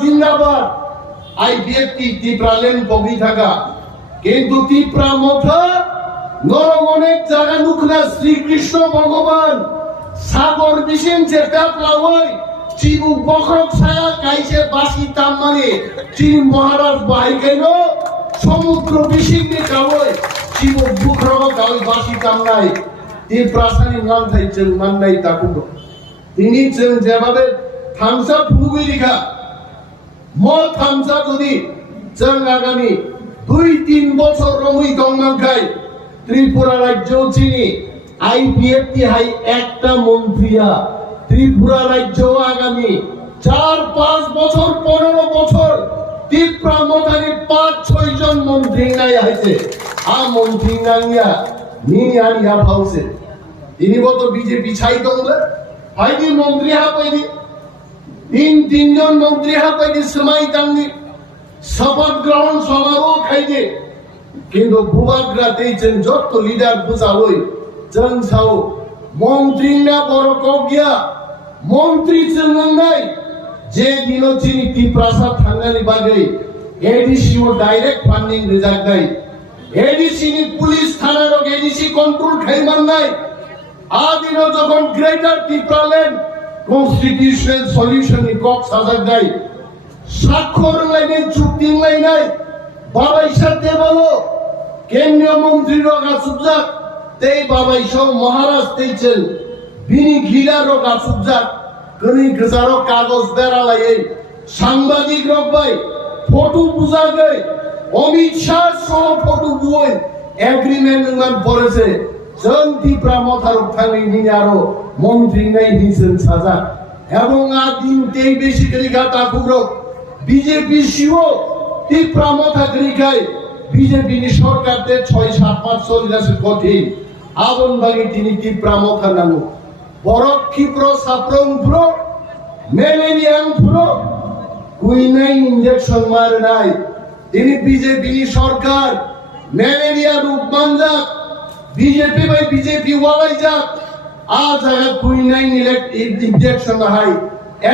জিন্দাবাদ IPFT টিপ্রালেন কবি থাকা কিন্তু টিপ্রা মথা নরমনের জায়গা নুখনা শ্রীকৃষ্ণ ভগবান সাগর বিশেন যেটা প্লাওয় চিবুক বকরক ছায়া কাইছে বাসি তাম মানে চিন মহারাজ বাই কেন সমুদ্র বিশিংনে কাওয় চিবুক বকরক কাওয় বাসি তাম নাই টিপ্রাসানি নাম থাইছেন মাননাই তাকুব তিনি যেভাবে থামসা ফুগুই লিখা মত হামসা যদি जों আগামী 2-3 বছর রমই দংমানখাই ত্রিপুরা রাজ্য চিনি IPFT হাই একটা মন্ত্রিয়া ত্রিপুরা রাজ্য আগামী 4-5 বছর 15 বছর ত্রিপুরা মতানি 5-6 জন মন্ত্রী নাই হইছে আ মন্ত্রী নাইয়া নিনি আনিয়া ভাউছে তিনি বত বিজেপি ছাই দংলে হাইদি মন্ত্রী হা পাইদি তিনজন মন্ত্রী হাতে সময় দাঙ্গি শপথ গ্রহণ সমারোহ খাইছে কিন্তু বুবাগ্রা দিয়েছেন যত লিডার বুঝা হই जों সাও মন্ত্রী না বড় কগিয়া মন্ত্রী চেঙ্গাই যে দিন চিনি ত্রিপ্রাসা থাঙ্গানি বাগে এডিসি ও ডাইরেক্ট ফান্ডিং রেজাল্ট নাই এডিসি নি পুলিশ থানার এডিসি কন্ট্রোল খাইমান নাই আদিন যখন গ্রেটার ত্রিপ্রাল্যান্ড কনস্টিটিউশনাল সলিউশন নি কক সাজা গাই স্বাক্ষর লাইনে চুক্তি লাইনে বাবাই সাথে বলো কেন্দ্রীয় মন্ত্রী রগা সুবজাক তেই বাবাই সব মহারাজ তেইছেন বিনি ঘিলা রগা সুবজাক কনি গজারো কাগজ বেরালাই সাংবাদিক রবাই ফটো বুঝা গই অমিত শাহ সহ ফটো বুই এগ্রিমেন্ট মান পড়েছে জন্তি প্রামথার উঠানি নিয়ে আরো মন্ত্রী নাই হিসেন সাজা এবং আদিন তেই বেশি করে গাতা পুরো বিজেপি শিও তি প্রামথা গ্রিকাই বিজেপি নি সরকারতে 6-7 চলিদাস কঠিন আবন বাগি তিনি তি প্রামথা নামু বরক ক্ষিপ্র সাপ্রং পুরো মেলেনিয়াম পুরো কুইনাই ইনজেকশন মার নাই তিনি বিজেপি নি সরকার ম্যালেরিয়া রূপ মানজা বিজেপি বাই বিজেপি ওয়ালাই যা আজ আগে কুইনাই ইনজেকশন হাই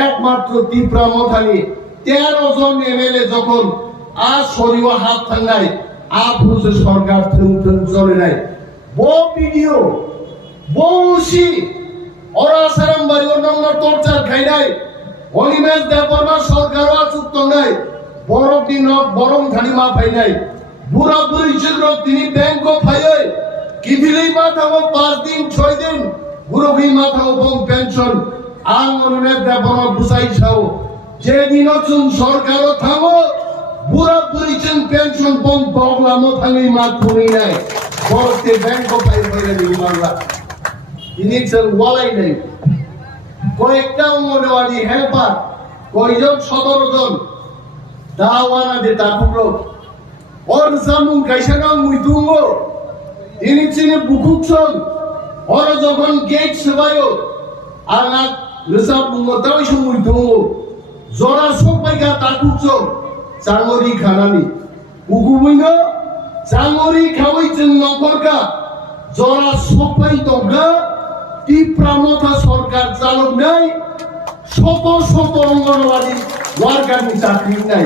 একমাত্র ত্রিপুরা মথানি 13 জন এমএলএ যখন আজ শরীয় হাত থাঙ্গাই আপরুজে সরকার থুন চলে নাই বো ভিডিও বউসি ওরা সারাম বাড়ি অন্য টর্চার খাই নাই অনিমেশ দেববর্মা সরকার আচুক্ত নাই বড় দিন বরং খানি মা পাই নাই বুড়া বুড়ি চিত্র তিনি ব্যাংক ফাইয়ে কি দিলেই মাথাও 5 দিন 6 দিন বুড়ো ভি মাথাও বং পেনশন আং অনিমেশ দেববর্মা বুঝাই ছাও যেদিন চুন সরকার থামো বুড়া বুড়ি চিন পেনশন বং বগলামো থাঙ্গি মা খুনি নাই বড়তে ব্যাংক ফাই হইলে দি মারলা ইনিকশন ওয়ালাই নাই কয়েকটা অঙ্গনওয়াড়ি হেল্পার কয়জন 17 জন দাওয়ানা দে তাকুরো ওর জামুন কাইসানা মুইতুঙ্গো ইনি চিনে বুকুচন ওর যখন গেট সেবায়ো আনা রেসাব মুতাও মুইতুঙ্গো জরা সবাইগা তাকুচন চাঙ্গরি খানানি বুকুবইনো চাঙ্গরি খাওয়াইছেন নগরকা জরা সবাই দগা ত্রিপ্রামথা সরকার চালক নাই শত শত অঙ্গনওয়াড়ি ওয়ার্কারনি চাকরি নাই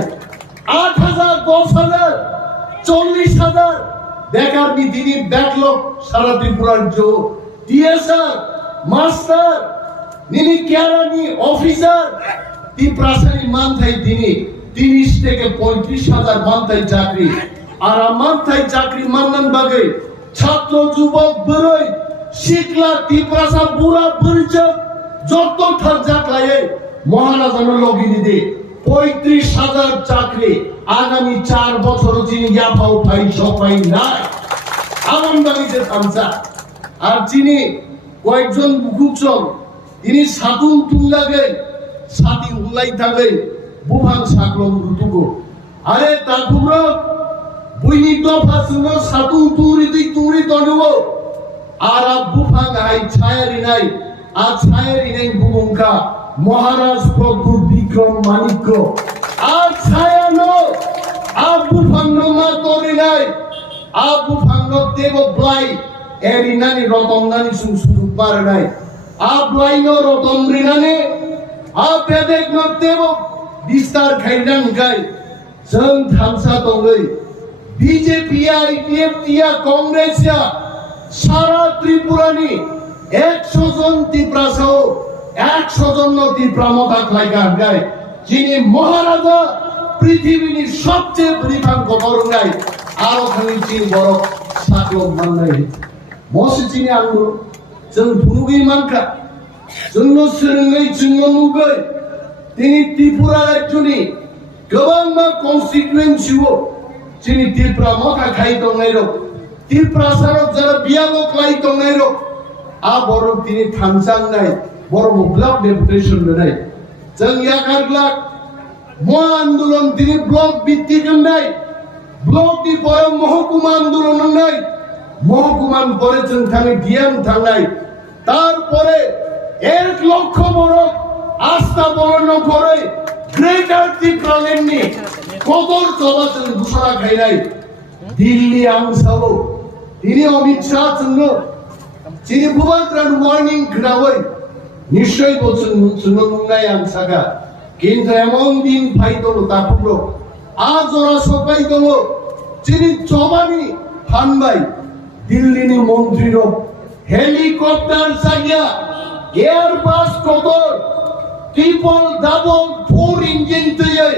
8,000 10,000 40,000 বেকার দিদি ব্যাকলগ সারা ত্রিপুরার জো টিএসআর মাস্টার নিনি কেরানি অফিসার ত্রিপ্রাসানি মানথাই দিনি 30 থেকে 35,000 মানথাই চাকরি আর মানথাই চাকরি মাননান বাগে ছাত্র যুবক বড়ই শিখলা ত্রিপ্রাসা বুড়া পরিচয় যত থার জাকলায়ে মহারাজানো লগিনি দে 35,000 চাকরি আগামী 4 বছর চিনি ইয়াফাও পাই সবাই নাই আমন বাড়িতে থামসা আর চিনি কয়েকজন বুকুচন তিনি সাতুন তুল্লাগে সাতি উল্লাই থাকে বুভান সাকলম রুতুগো আরে তাকুরো বুইনি দফা শুনো সাতুন তুরি তনুগো আর বুফাং আই ছায়ারি নাই আর ছায়ারি নাই বুমুঙ্কা মহারাজ প্রভু বিক্রম মানিক্য আর ছায়ানো আর বুফাং মা তোরি নাই আর বুফাং দেব ব্লাই এরি নানি রতন নানি সুসুরু পার নাই আর ব্লাই নো রতন রিনানে আর বেদেক ন দেব बिस्तार खायनां गाय जों थामसा दङै बीजेपी IPFT कांग्रेस सारा त्रिपुरानि 100 जन त्रिपुरासाव 100 जन त्रिपुरा मथा खायगार गाय जिनि महाराजा पृथ्वीनि सबचेয়ে ब्रिफां गबरनाय आरो खानि चिन बरफ साख्लो माननाय मसिचिनि आंगुर जों भुनुगि मानखा जोंनो सोलोङै जोंनो नुगै दिनै त्रिपुरा राज्यनि गोबां मा कन्स्टिट्युएन्सिआव जोंनि त्रिपुरा मथा खाय दंनाय दं त्रिपुरा साराव जारा बियालो खाय दंनाय दं आ बरफ दिनै थांजांनाय बरफ ब्लक डेपुटेसन होनाय जों यागारग्ला महा आन्दोलन दिनै ब्लक भित्तिक होनाय ब्लकनि परे महकुमा आन्दोलन होनाय महकुमान परे जों थाङै डिएम थांनाय तारपरे 1 লক্ষ বরফ আস্থা বরণ করে গ্রেটার ত্রিপুরাল্যান্ডনি কদর চলাচল ঘোষণা খাইনাই দিল্লি आंसाव তিনি অমিত শাহ जोंनो যিনি বুবাগ্রান ওয়ার্নিং গ্রাওই নিশ্চয় বলছেন শুনো মুঙ্গাই आंसागा কিন্তু এমন দিন ফাইদল তাপুরো আজ ওরা সবাই দল যিনি জবানি ফানবাই দিল্লিনি মন্ত্রীর হেলিকপ্টার সাইয়া এয়ারবাস কদর ट्रिपल डबल 4 इंजिन तयै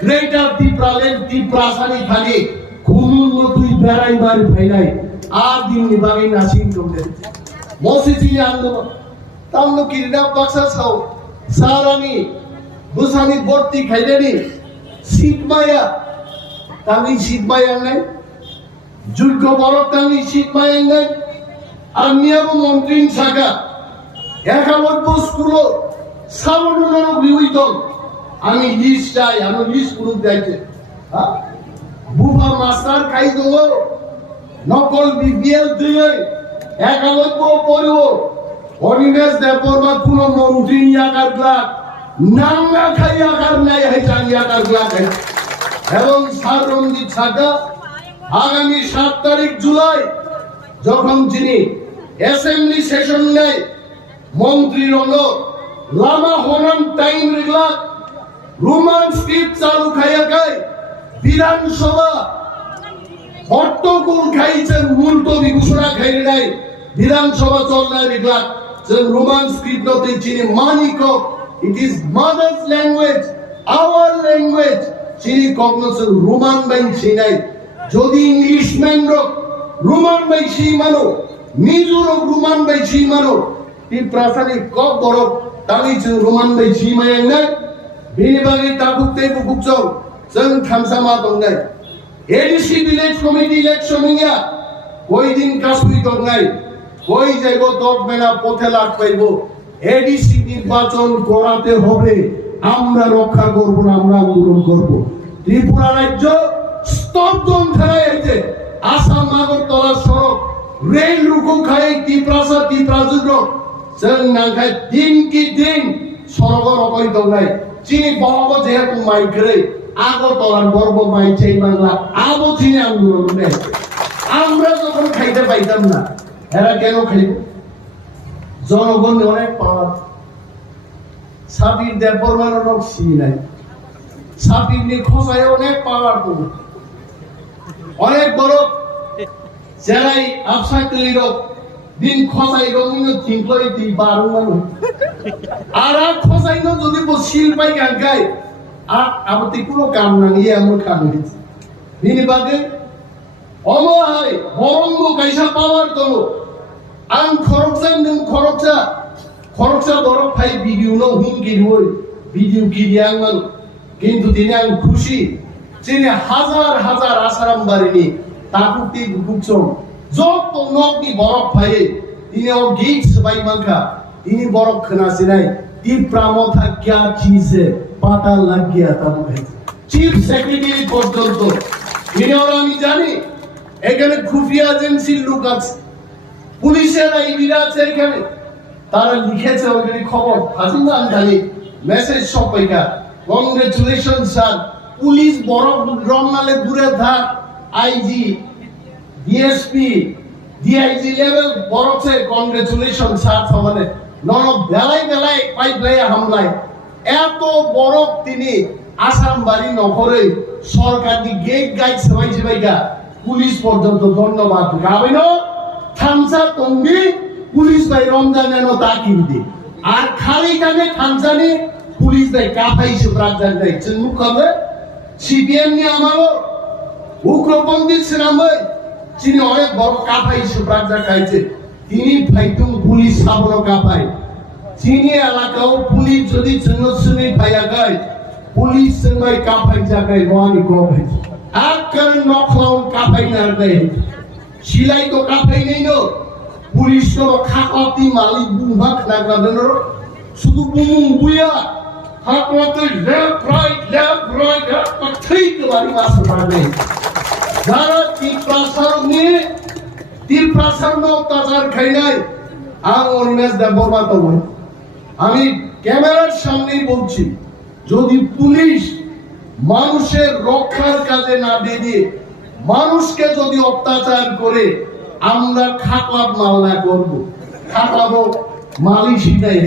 ग्रेटर त्रिपुराल्यान्ड त्रिपुरासानि खालि खुनुनो दुई बेराय मारि फैनाय आ दिननि बागै नासिं दंदे मसिचिनि आन्दोलन तामनो किरना बाक्सा साव सारानि बुसानि बर्ती खायनानि सिटमाया तांनि सिटमायांनाय जुल्क बरफ तांनि सिटमायांनाय आंनियाबो मन्त्रिनि साका एकालब्य स्कुलो साबनुनो बिउइदं आंनि लिस्ट जाय आंनि लिस्ट गुरुप जायते बुफा मास्टार खाय दङ नकल बिबिएल दैयै एकालब्य परिव animesh देबबर्मा कुनो मन्त्रि यागारग्ला नांगा खाय यागारनाय हायजां यागारग्ला এবং সাররঞ্জিত সাকা আগামী 7 তারিখ জুলাই যখন যিনি অ্যাসেম্বলি সেশন নেয় মন্ত্রী হলো লামা হনান টাইম রেগলা রোমান স্ক্রিপ্ট চালু খাইয়া গায় বিধানসভা হট্টগোল খাইছে মুলতবি ঘোষণা খাই নাই বিধানসভা চলনায় রেগলা যে রোমান স্ক্রিপ্ট নতে চিনি মানিক it is mothers language our language চিনি কগনোসেন রোমান বাই চিনাই যদি ইংলিশম্যান রোমান বাই সেই মানো মিজোর রোমান বাই সেই মানো त्रिपुरासानि कब बरफ तांनि जों रोमान बाय सिमायांनाय बेनि बागै दाबुकते बुकजों जों थामसामा दंनाय एडिसि विलेज कमिटि इलेक्शनिया कय दिन कासुइ दंनाय कय जायगो गभर्नमेन्टआ पथे लागबायबो एडिसि নির্বাচন করাতে হবে আমরা রক্ষা করব না আমরা আন্দোলন করব ত্রিপুরা রাজ্য স্তব্ধন খেলায় আছে আসাম আগরতলা সড়ক রেল রুকু খায় ত্রিপুরাসা ত্রিপুরাজুগ্র जों नांखाय दिन की दिन सरगर अकय दंनाय चिनि बहबो जेहेतु माइग्रै আগরতলার গর্ব মাইচাই বাংলা আবো চিনি আন্দোলন নেই আমরা যখন খাইতে পাইতাম না এরা কেন খাইব জনগণ অনেক পাওয়ার সাবির দেববর্মার লোক চিনি নাই সাবির নি খোসায় অনেক পাওয়ার অনেক বড় জেলাই আফসাকলির दिन खसाय रंगिनो थिंख्लय दै बारुमानो आरा खसायनो जदि बसिल पाइ गांगाय आबति कुनो काम नांगि आमो खानि बिनि बागै अमहाय बरंगो कायसा पावार दङ आं खरकसा नों खरकसा बरफ फाइ भिडिअ नो हुंगिरवै भिडिअ किरियांगमोन किन्तु दिनै आं खुशी जेने हाजार हाजार आसारामबारिनि ताकुति बुकसं যত নকনি বরফ ফায়ে তিনি গীত সবাই মানকা তিনি বরফ খানাছিনাই ত্রিপুরা মথা क्या चीज है पता लग गया तब চিফ সেক্রেটারি পর্যন্ত তিনি আমি জানি এখানে খুফিয়া এজেন্সির লোক আছে পুলিশের আইবিরা আছে এখানে তারা লিখেছে অলরেডি খবর হাজিনা জানি মেসেজ সবাইকা কংগ্রেচুলেশন স্যার পুলিশ বরফ রমনালে দূরে থাক আইজি DSP DIG level বরফে কংগ্রেচুলেশন স্যার সমানে নন বেলায় বেলায় পাইপ লাইয়া হামলায় এত বরফ তিনি আসাম বাড়ি নকরে সরকারি গেট গাইড সবাই সবাইকা পুলিশ পর্যন্ত ধন্যবাদ গাবেন থামসা তঙ্গি পুলিশ ভাই রমজান এনো তাকিব দি আর খালি কানে থামসানি পুলিশ ভাই কাফাইছে প্রাকজান দেয় মুখ হবে সিপিএম নি আমারও উগ্রপন্থী ছিলাম ভাই তিনি অনেক বড় কাফাইছে প্রাকজা খাইছে তিনি ফাইতুম পুলিশ সাবনো কাফাই তিনি এলাকাও পুলিশ যদি জনসনে ভাইয়া গায় পুলিশ ভাই কাফাই জায়গায় রওয়ানি করে আর কারণ নখলাও কাফাই না দেয় সিলাই তো কাফাই নেই নো পুলিশ তো খাকাতি মালিক বুমাক নাগাদেন শুধু বুমুম বুয়া খাকাতে লেফট রাইট ঠিক বাড়ি মাস পাবে যারা তীর প্রাসার অত্যাচার খাই নাই আর অনিমেষ দেববর্মা তো আমি ক্যামেরার সামনেই বলছি যদি পুলিশ মানুষের রক্ষার কাজে না বেরিয়ে মানুষকে যদি অত্যাচার করে আমরা খাকলাপ মামলা করবো খাকলাবো মালিক শিখাই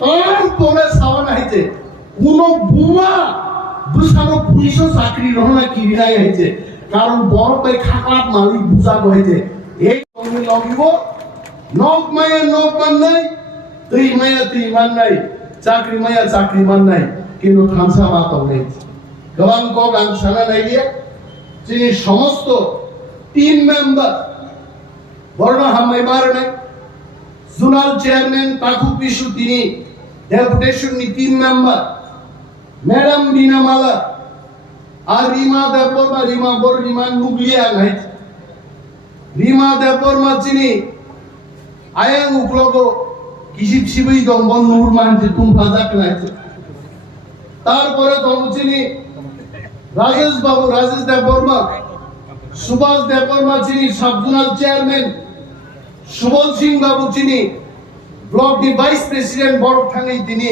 তারপরে সাওয়ান হয়েছে কোন বুমা বুঝানো পুলিশও চাকরি রহনা কিনাই হয়েছে কারণ বড় পাই খাকলাপ মালিক বুঝাবো হয়েছে এই সঙ্গে লগিব নখ মায়ের নখ মান নাই তুই মায়া তুই মান নাই চাকরি মায়া চাকরি মান নাই কিন্তু থামসা মাত নেই গবাং কক আং সানা নাই দিয়ে যিনি সমস্ত টিম মেম্বার বর্ণ হামাই মার নাই জোনাল চেয়ারম্যান পাখু পিসু তিনি ডেপুটেশন নি টিম মেম্বার ম্যাডাম বিনামালা আর রিমা দেববর্মা রিমা বড় রিমা নুগলিয়া নাই রিমা দেববর্মা যিনি আয়াং উকলগো কিসিব সিবই দম বন্ধুর মানছে তুম ফাজাক নাইছে তারপরে দম যিনি রাজেশ বাবু রাজেশ দেববর্মা সুভাষ দেববর্মা যিনি সাবজোনাল চেয়ারম্যান সুবল সিং বাবু যিনি ব্লক দি ভাইস প্রেসিডেন্ট বড় থাঙ্গি তিনি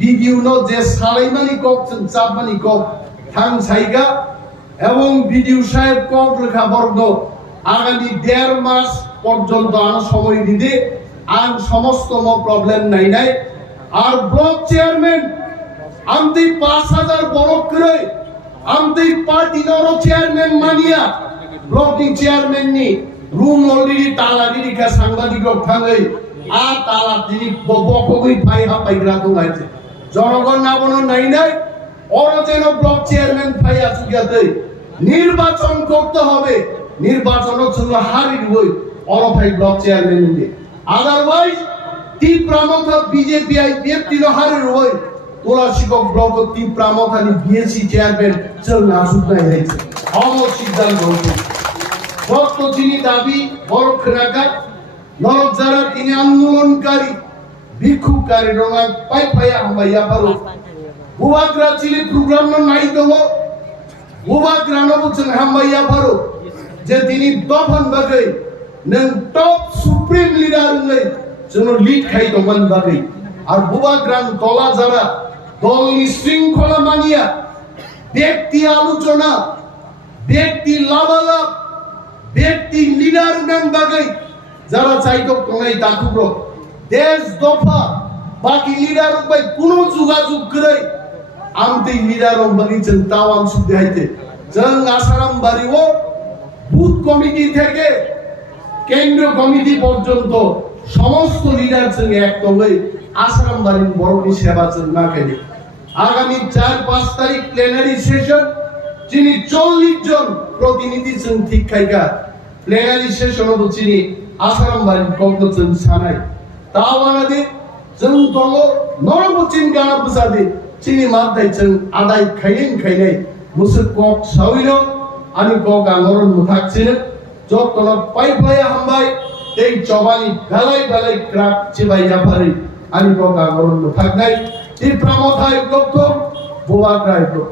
বিডিউনো যে সালাইমানি কক চাপমানি কক থাং সাইগা এবং বিডিউ সাহেব কক রেখা বর্গ আগামী 1.5 মাস পর্যন্ত আনা সময় দিতে আর সমস্ত প্রবলেম নাই আর ব্লক চেয়ারম্যান আমতি 5000 বড় করে আমতি পার্টি নরো চেয়ারম্যান মানিয়া ব্লক চেয়ারম্যান নি রুম অলরেডি তালা দিদি কা সাংবাদিক থাঙ্গই আর তালা দিদি বকবই ভাই হাপাইগ্রা তো আছে জনগণ না বনো নাই অরজেন ব্লক চেয়ারম্যান ভাই আসুগিয়াতে নির্বাচন করতে হবে নির্বাচন জন্য হারির হই অরফাই ব্লক চেয়ারম্যান নি আদারওয়াইজ তীব্রামথা বিজেপি আইপিএফটি হারির হই তোলা শিক্ষক ব্লক তীব্রামথানি বিএসসি চেয়ারম্যান চল না সুদাই হয়েছে অমর সিদ্ধান্ত ভক্ত যিনি দাবি বড় রাখা নরক যারা তিনি আন্দোলনকারী বিক্ষোভকারী রঙা পাই পাই হামাইয়া পারো বুবাগ্রা চিলি প্রোগ্রাম নাই তো বুবাগ্রা নবচন হামাইয়া পারো যে তিনি দফান বাগে নং টপ সুপ্রিম লিডার নই জন্য লিড খাই তো মান বাগে আর বুবাগ্রাম তলা যারা দল শৃঙ্খলা মানিয়া ব্যক্তি আলোচনা ব্যক্তি লাভালাভ ব্যক্তি লিডার ম্যান বাগে যারা চাইতো কোনাই তাকুব্র দেশ দফা বাকি লিডার ভাই কোন যোগাযোগ করে আমতে লিডার বাগিছেন তাও আম সুদে হাইতে জং আসারাম বাড়িও বুথ কমিটি থেকে কেন্দ্রীয় কমিটি পর্যন্ত সমস্ত লিডার সঙ্গে এক তবে আসারাম বাড়ির বড়নি সেবা না খেলে আগামী 4-5 তারিখ প্লেনারি সেশন যিনি 40 জন প্রতিনিধি ঠিক খাইকা প্লেনারি সেশন হবো যিনি আসারাম বাড়ির কর্মচন সানাই তাও আনাদে जों दङ नरबचिन गाना बुसादे चिनि माथाय जों आदाय खायनाय मुसु कक साविनो आनि कक आंगरन मुथाकसिनो जतन पाइपाय हामबाय दै जबानि बेलाय क्राक चिबाय जाफारि आनि कक आंगरन मुथाकनाय ति प्रमथाय ब्लक बुबाग्राबो